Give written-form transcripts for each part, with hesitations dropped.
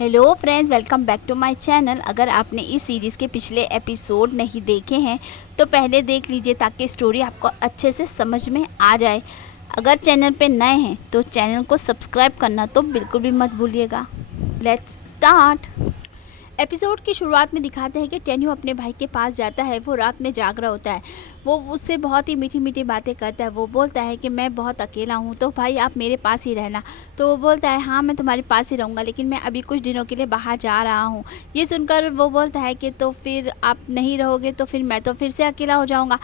Hello friends, welcome back to my channel. अगर आपने इस सीरीज़ के पिछले एपिसोड नहीं देखे हैं तो पहले देख लीजिए ताकि स्टोरी आपको अच्छे से समझ में आ जाए। अगर चैनल पे नए हैं तो चैनल को सब्सक्राइब करना तो बिल्कुल भी मत भूलिएगा। Let's start. एपिसोड की शुरुआत में दिखाते हैं कि टेन्यू अपने भाई के पास जाता है। वो रात में जाग रहा होता है। वो उससे बहुत ही मीठी मीठी बातें करता है। वो बोलता है कि मैं बहुत अकेला हूँ तो भाई आप मेरे पास ही रहना। तो वो बोलता है हाँ मैं तुम्हारे पास ही रहूँगा, लेकिन मैं अभी कुछ दिनों के लिए बाहर जा रहा हूँ। ये सुनकर वो बोलता है कि तो फिर आप नहीं रहोगे तो फिर मैं तो फिर से अकेला हो जाऊँगा।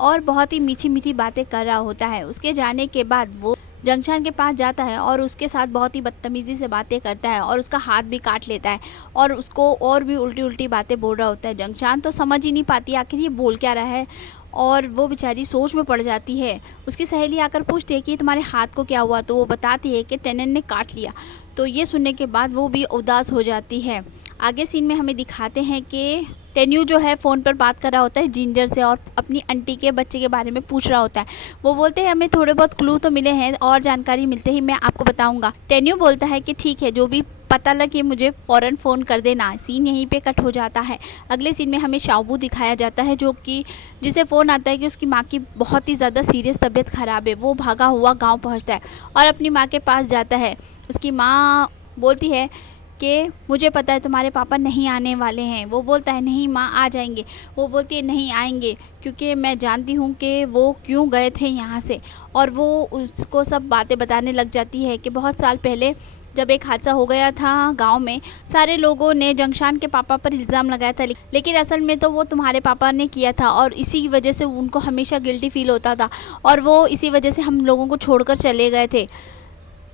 और बहुत ही मीठी मीठी बातें कर रहा होता है। उसके जाने के बाद वो जंगशान के पास जाता है और उसके साथ बहुत ही बदतमीज़ी से बातें करता है और उसका हाथ भी काट लेता है और उसको और भी उल्टी उल्टी बातें बोल रहा होता है। जंगशान तो समझ ही नहीं पाती आखिर ये बोल क्या रहा है और वो बेचारी सोच में पड़ जाती है। उसकी सहेली आकर पूछती है कि तुम्हारे हाथ को क्या हुआ, तो वो बताती है कि टेनन ने काट लिया। तो ये सुनने के बाद वो भी उदास हो जाती है। आगे सीन में हमें दिखाते हैं कि टेन्यू जो है फ़ोन पर बात कर रहा होता है जिंजर से और अपनी आंटी के बच्चे के बारे में पूछ रहा होता है। वो बोलते हैं हमें थोड़े बहुत क्लू तो मिले हैं और जानकारी मिलते ही मैं आपको बताऊंगा। टेन्यू बोलता है कि ठीक है, जो भी पता लगे मुझे फ़ौरन फ़ोन कर देना। सीन यहीं पे कट हो जाता है। अगले सीन में हमें शाओबू दिखाया जाता है जो कि जिसे फ़ोन आता है कि उसकी माँ की बहुत ही ज़्यादा सीरियस तबीयत ख़राब है। वो भागा हुआ गाँव पहुँचता है और अपनी माँ के पास जाता है। उसकी माँ बोलती है कि मुझे पता है तुम्हारे पापा नहीं आने वाले हैं। वो बोलता है नहीं माँ आ जाएंगे। वो बोलती है नहीं आएंगे क्योंकि मैं जानती हूँ कि वो क्यों गए थे यहाँ से। और वो उसको सब बातें बताने लग जाती है कि बहुत साल पहले जब एक हादसा हो गया था गांव में, सारे लोगों ने जंगशान के पापा पर इल्ज़ाम लगाया था, लेकिन असल में तो वो तुम्हारे पापा ने किया था और इसी की वजह से उनको हमेशा गिल्टी फील होता था और वो इसी वजह से हम लोगों को छोड़कर चले गए थे।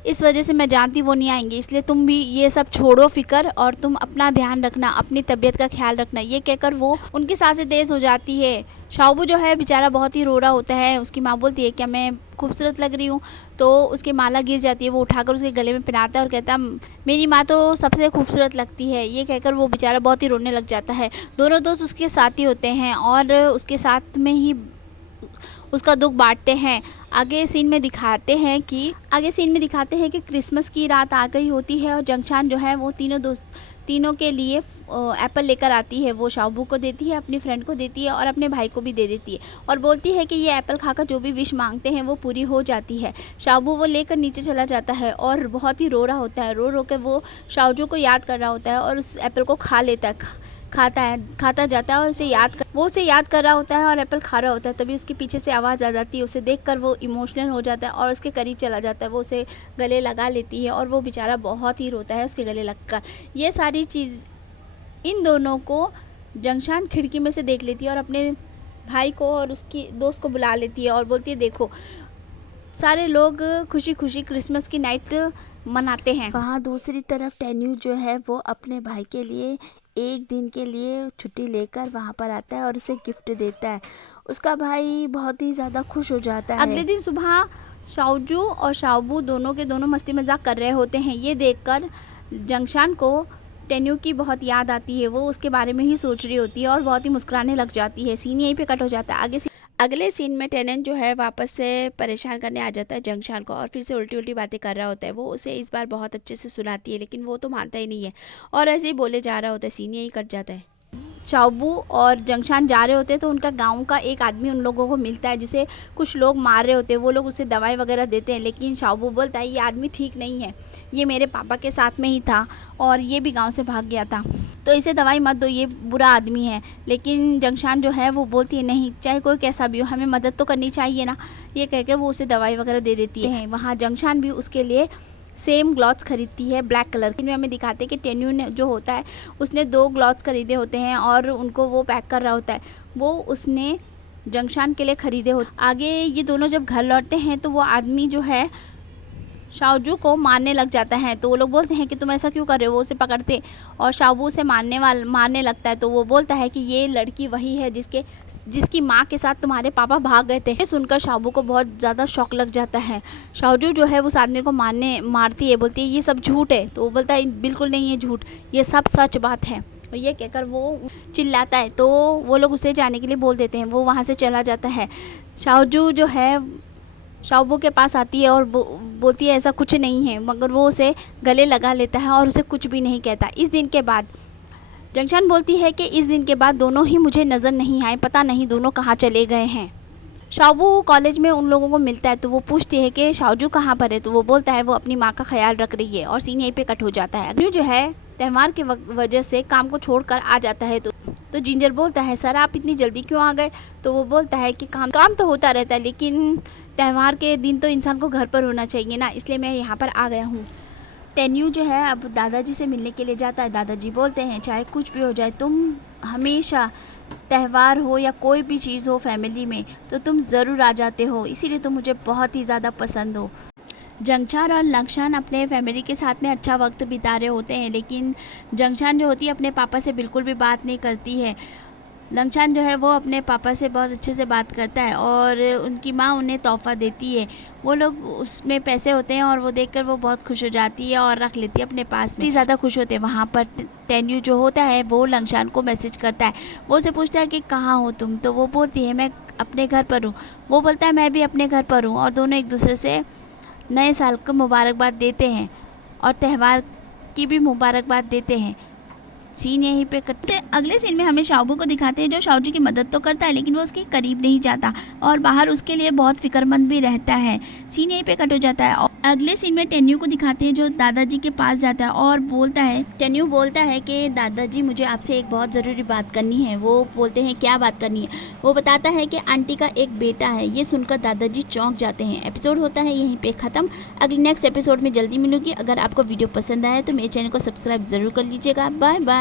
इस वजह से मैं जानती वो नहीं आएंगी, इसलिए तुम भी ये सब छोड़ो फिक्र और तुम अपना ध्यान रखना, अपनी तबीयत का ख्याल रखना। ये कहकर वो उनकी सांसें तेज़ हो जाती है। शाओबू जो है बेचारा बहुत ही रो रहा होता है। उसकी माँ बोलती है क्या मैं खूबसूरत लग रही हूँ, तो उसकी माला गिर जाती है। वो उठाकर उसके गले में पहनाता है और कहता है मेरी माँ तो सबसे खूबसूरत लगती है। ये कहकर वो बेचारा बहुत ही रोने लग जाता है। दोनों दोस्त उसके साथी होते हैं और उसके साथ में ही उसका दुख बांटते हैं। आगे सीन में दिखाते हैं कि क्रिसमस की रात आ गई होती है और जंगशान जो है वो तीनों के लिए एप्पल लेकर आती है। वो शाओबू को देती है, अपनी फ्रेंड को देती है और अपने भाई को भी दे देती है और बोलती है कि ये एप्पल खाकर जो भी विश मांगते हैं वो पूरी हो जाती है। शाओबू वो लेकर नीचे चला जाता है और बहुत ही रो रहा होता है। रो रो कर वो शाओजू को याद कर रहा होता है और उस एप्पल को खाता जाता है और उसे याद कर रहा होता है और एप्पल खा रहा होता है। तभी उसके पीछे से आवाज़ आ जाती है। उसे देखकर वो इमोशनल हो जाता है और उसके करीब चला जाता है। वो उसे गले लगा लेती है और वो बेचारा बहुत ही रोता है उसके गले लगकर। ये सारी चीज़ इन दोनों को जंगशान खिड़की में से देख लेती है और अपने भाई को और उसकी दोस्त को बुला लेती है और बोलती है देखो सारे लोग खुशी खुशी क्रिसमस की नाइट मनाते हैं। वहाँ दूसरी तरफ टेन्यू जो है वो अपने भाई के लिए एक दिन के लिए छुट्टी लेकर वहाँ पर आता है और उसे गिफ्ट देता है। उसका भाई बहुत ही ज़्यादा खुश हो जाता है। अगले दिन सुबह शाओजू और शाओबू दोनों के दोनों मस्ती मजाक कर रहे होते हैं। ये देखकर जंगशान को टेन्यू की बहुत याद आती है। वो उसके बारे में ही सोच रही होती है और बहुत ही मुस्कुराने लग जाती है। सीन यहीं पे कट हो जाता है। अगले सीन में टेनन जो है वापस से परेशान करने आ जाता है जंगशान को और फिर से उल्टी उल्टी बातें कर रहा होता है। वो उसे इस बार बहुत अच्छे से सुनाती है लेकिन वो तो मानता ही नहीं है और ऐसे ही बोले जा रहा होता है। सीन यही कट जाता है। शाओबू और जंगशान जा रहे होते हैं तो उनका गांव का एक आदमी उन लोगों को मिलता है जिसे कुछ लोग मार रहे होते हैं। वो लोग उसे दवाई वगैरह देते हैं लेकिन शाओबू बोलता है ये आदमी ठीक नहीं है, ये मेरे पापा के साथ में ही था और ये भी गांव से भाग गया था, तो इसे दवाई मत दो, ये बुरा आदमी है। लेकिन जंगशान जो है वो बोलती है नहीं, चाहे कोई कैसा भी हो हमें मदद तो करनी चाहिए ना। ये कह के वो उसे दवाई वगैरह दे देती है। वहाँ जंगशान भी उसके लिए सेम ग्लॉथ्स खरीदती है ब्लैक कलर के। इनमें हमें दिखाते हैं कि टेन्यू ने जो होता है उसने 2 ग्लॉथ्स खरीदे होते हैं और उनको वो पैक कर रहा होता है। वो उसने जंगशान के लिए खरीदे होते। आगे ये दोनों जब घर लौटते हैं तो वो आदमी जो है शाओजू को मारने लग जाता है। तो वो लोग बोलते हैं कि तुम ऐसा क्यों कर रहे हो। वो उसे पकड़ते और शाओबू उसे मारने लगता है। तो वो बोलता है कि ये लड़की वही है जिसकी माँ के साथ तुम्हारे पापा भाग गए थे। ये सुनकर शाओबू को बहुत ज़्यादा शौक लग जाता है। शाओजू जो है उस आदमी को मारती है, बोलती है ये सब झूठ है। तो वो बोलता है बिल्कुल नहीं, ये झूठ, ये सब सच बात है। और ये कहकर वो चिल्लाता है तो वो लोग उसे जाने के लिए बोल देते हैं। वो वहाँ से चला जाता है। शाओजू जो है शाओबू के पास आती है और बोलती है ऐसा कुछ नहीं है, मगर वो उसे गले लगा लेता है और उसे कुछ भी नहीं कहता। इस दिन के बाद जंगशान बोलती है कि इस दिन के बाद दोनों ही मुझे नज़र नहीं आए, पता नहीं दोनों कहाँ चले गए हैं। शाओबू कॉलेज में उन लोगों को मिलता है तो वो पूछती है कि शाओजू कहाँ पर है, तो वो बोलता है वो अपनी माँ का ख्याल रख रही है और सीन यहीं पे कट हो जाता है। न्यू जो है त्यौहार की वजह से काम को छोड़कर आ जाता है तो जिंजर बोलता है सर आप इतनी जल्दी क्यों आ गए, तो वो बोलता है कि काम तो होता रहता है, लेकिन त्यौहार के दिन तो इंसान को घर पर होना चाहिए ना, इसलिए मैं यहाँ पर आ गया हूँ। टेन्यू जो है अब दादाजी से मिलने के लिए जाता है। दादाजी बोलते हैं चाहे कुछ भी हो जाए, तुम हमेशा त्यौहार हो या कोई भी चीज़ हो फैमिली में तो तुम ज़रूर आ जाते हो, इसीलिए तुम मुझे बहुत ही ज़्यादा पसंद हो। जंगशान और लंगशान अपने फैमिली के साथ में अच्छा वक्त बिता रहे होते हैं, लेकिन जंगशान जो होती है अपने पापा से बिल्कुल भी बात नहीं करती है। लंगशान जो है वो अपने पापा से बहुत अच्छे से बात करता है और उनकी माँ उन्हें तोहफ़ा देती है। वो लोग उसमें पैसे होते हैं और वो देखकर वो बहुत खुश हो जाती है और रख लेती है अपने पास में। ज़्यादा खुश होते हैं। वहाँ पर टेन्यू जो होता है वो लंगशान को मैसेज करता है, वो उसे पूछता है कि कहाँ हो तुम, तो वो बोलती है मैं अपने घर पर हूँ। वो बोलता है मैं भी अपने घर पर हूँ और दोनों एक दूसरे से नए साल को मुबारकबाद देते हैं और त्यौहार की भी मुबारकबाद देते हैं। सीन यहीं पे कटते। अगले सीन में हमें शाओबू को दिखाते हैं जो शाओजी की मदद तो करता है लेकिन वो उसके करीब नहीं जाता और बाहर उसके लिए बहुत फिक्रमंद भी रहता है। सीन यहीं पे कट हो जाता है और अगले सीन में टेन्यू को दिखाते हैं जो दादाजी के पास जाता है और बोलता है, टेन्यू बोलता है कि दादाजी मुझे आपसे एक बहुत ज़रूरी बात करनी है। वो बोलते हैं क्या बात करनी है, वो बताता है कि आंटी का एक बेटा है। ये सुनकर दादाजी चौंक जाते हैं। एपिसोड होता है यहीं पे ख़त्म। अगले नेक्स्ट एपिसोड में जल्दी मिलूंगी। अगर आपको वीडियो पसंद आया तो मेरे चैनल को सब्सक्राइब ज़रूर कर लीजिएगा। Bye bye.